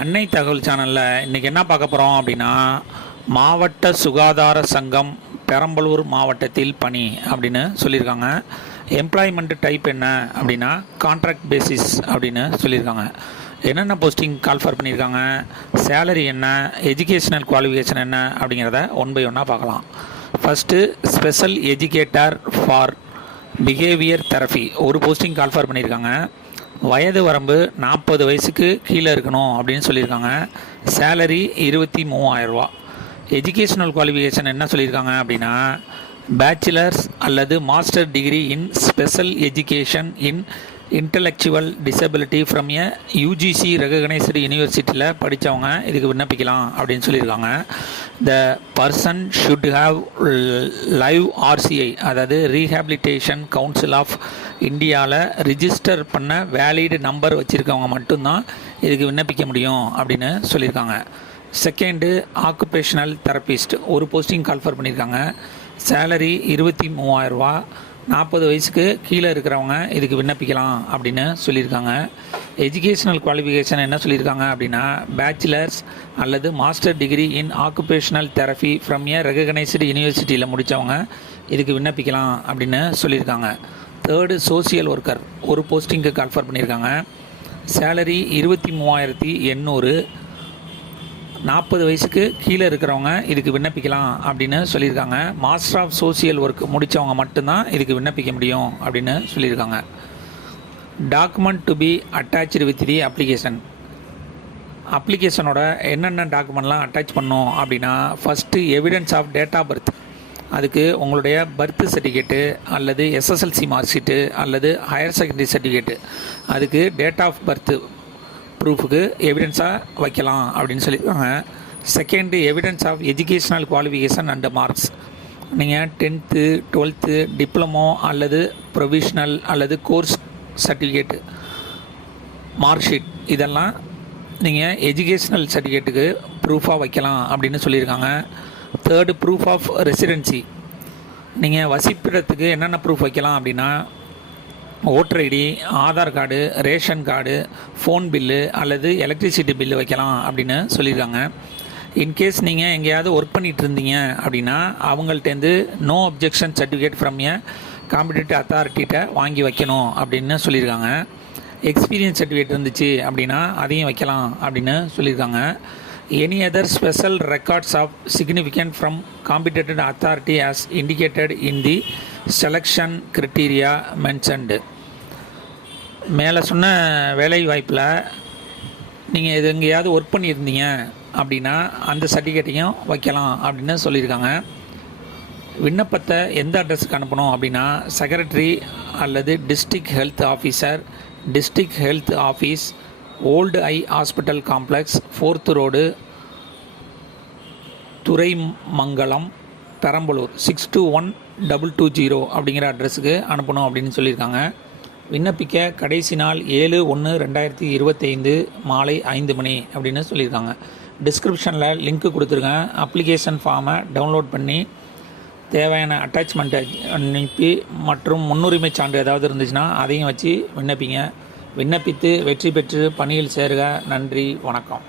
அன்னை தகவல் சேனலில் இன்றைக்கி என்ன பார்க்க போகிறோம் அப்படின்னா, மாவட்ட சுகாதார சங்கம் பெரம்பலூர் மாவட்டத்தில் பணி அப்படின்னு சொல்லியிருக்காங்க. எம்ப்ளாய்மெண்ட் டைப் என்ன அப்படின்னா கான்ட்ராக்ட் பேசிஸ் அப்படின்னு சொல்லியிருக்காங்க. என்னென்ன போஸ்டிங் கால்ஃபர் பண்ணியிருக்காங்க, சேலரி என்ன, எஜுகேஷனல் குவாலிஃபிகேஷன் என்ன அப்படிங்கிறத ஒன் பை ஒன்னாக பார்க்கலாம். First special educator for behaviour therapy ஒரு போஸ்டிங் கால்ஃபர் பண்ணியிருக்காங்க. வயது வரம்பு 40 வயசுக்கு கீழே இருக்கணும் அப்படின்னு சொல்லியிருக்காங்க. சேலரி 23,000 ரூபா. எஜுகேஷனல் குவாலிஃபிகேஷன் என்ன சொல்லியிருக்காங்க அப்படின்னா, பேச்சுலர்ஸ் அல்லது master degree in special education in intellectual disability from a UGC recognised யூனிவர்சிட்டியில் படித்தவங்க இதுக்கு விண்ணப்பிக்கலாம் அப்படின்னு சொல்லியிருக்காங்க. The person should have live RCI, அதாவது ரீஹேபிலிட்டேஷன் கவுன்சில் ஆஃப் இந்தியாவில் ரிஜிஸ்டர் பண்ண வேலிடு நம்பர் வச்சுருக்கவங்க மட்டும்தான் இதுக்கு விண்ணப்பிக்க முடியும் அப்படின்னு சொல்லியிருக்காங்க. செகண்டு ஆக்குபேஷனல் தெரபிஸ்ட் ஒரு போஸ்டிங் கால்ஃபர் பண்ணியிருக்காங்க. சேலரி 23,000 ரூபா. 40 வயசுக்கு கீழே இருக்கிறவங்க இதுக்கு விண்ணப்பிக்கலாம் அப்படின்னு சொல்லியிருக்காங்க. எஜுகேஷனல் குவாலிஃபிகேஷன் என்ன சொல்லியிருக்காங்க அப்படின்னா, பேச்சுலர்ஸ் அல்லது master degree in occupational therapy from a recognised யூனிவர்சிட்டியில் முடித்தவங்க இதுக்கு விண்ணப்பிக்கலாம் அப்படின்னு சொல்லியிருக்காங்க. தேர்டு சோசியல் ஒர்க்கர் ஒரு போஸ்டிங்க்கு கால்ஃபர் பண்ணியிருக்காங்க. சேலரி 23,800. 40 வயசுக்கு கீழே இருக்கிறவங்க இதுக்கு விண்ணப்பிக்கலாம் அப்படின்னு சொல்லியிருக்காங்க. மாஸ்டர் ஆஃப் சோசியல் ஒர்க் முடித்தவங்க மட்டும்தான் இதுக்கு விண்ணப்பிக்க முடியும் அப்படின்னு சொல்லியிருக்காங்க. Document to be attached with the application. அப்ளிகேஷனோட என்னென்ன டாக்குமெண்ட்லாம் அட்டாச் பண்ணோம் அப்படின்னா, first evidence of date of birth, அதுக்கு உங்களுடைய பர்த் சர்டிஃபிகேட்டு அல்லது எஸ்எஸ்எல்சி மார்க் ஷீட்டு அல்லது ஹையர் செகண்டரி சர்டிஃபிகேட்டு, அதுக்கு டேட் ஆஃப் பர்த்து ப்ரூஃபுக்கு எவிடன்ஸாக வைக்கலாம் அப்படின்னு சொல்லியிருக்காங்க. Second evidence of educational qualification and marks, நீங்கள் 10th 12th டிப்ளமோ அல்லது ப்ரொவிஷ்னல் அல்லது கோர்ஸ் சர்டிஃபிகேட்டு மார்க் ஷீட் இதெல்லாம் நீங்கள் எஜுகேஷ்னல் சர்டிஃபிகேட்டுக்கு ப்ரூஃபாக வைக்கலாம் அப்படின்னு சொல்லியிருக்காங்க. தேர்டு ப்ரூஃப் ஆஃப் ரெசிடென்சி, நீங்கள் வசிப்பிடத்துக்கு என்னென்ன ப்ரூஃப் வைக்கலாம் அப்படின்னா, voter ID, Aadhaar card, ration card, phone bill அல்லது எலக்ட்ரிசிட்டி பில்லு வைக்கலாம் அப்படின்னு சொல்லியிருக்காங்க. இன்கேஸ் நீங்கள் எங்கேயாவது ஒர்க் பண்ணிகிட்டு இருந்தீங்க அப்படின்னா அவங்கள்ட்டேருந்து no objection certificate from a competitive அத்தாரிட்டிகிட்ட வாங்கி வைக்கணும் அப்படின்னு சொல்லியிருக்காங்க. எக்ஸ்பீரியன்ஸ் சர்டிஃபிகேட் இருந்துச்சு அப்படின்னா அதையும் வைக்கலாம் அப்படின்னு சொல்லியிருக்காங்க. Any other special records of significant from competitive authority as indicated in the selection criteria mentioned. மேலே சொன்ன வேலை வாய்ப்பில் நீங்கள் இது எங்கேயாவது ஒர்க் பண்ணியிருந்தீங்க அப்படின்னா அந்த சர்டிஃபிகேட்டையும் வைக்கலாம் அப்படின்னு சொல்லியிருக்காங்க. விண்ணப்பத்தை எந்த அட்ரஸுக்கு அனுப்பணும் அப்படின்னா, செக்ரட்டரி அல்லது district health officer, district health office, old eye hospital complex, 4th road, Thuraimangalam, Perambalur 621220 அப்படிங்கிற அட்ரஸுக்கு அனுப்பணும் அப்படின்னு சொல்லியிருக்காங்க. விண்ணப்பிக்க கடைசி நாள் 7/1/2025 மாலை 5 மணி அப்படின்னு சொல்லியிருக்காங்க. டிஸ்கிரிப்ஷனில் லிங்க்கு கொடுத்துருக்கேன். அப்ளிகேஷன் ஃபார்மை டவுன்லோட் பண்ணி தேவையான அட்டாச்மெண்ட்டை அனுப்பி மற்றும் முன்னுரிமை சான்று ஏதாவது இருந்துச்சுன்னா அதையும் வச்சு விண்ணப்பிங்க. விண்ணப்பித்து வெற்றி பெற்று பணியில் சேருக. நன்றி, வணக்கம்.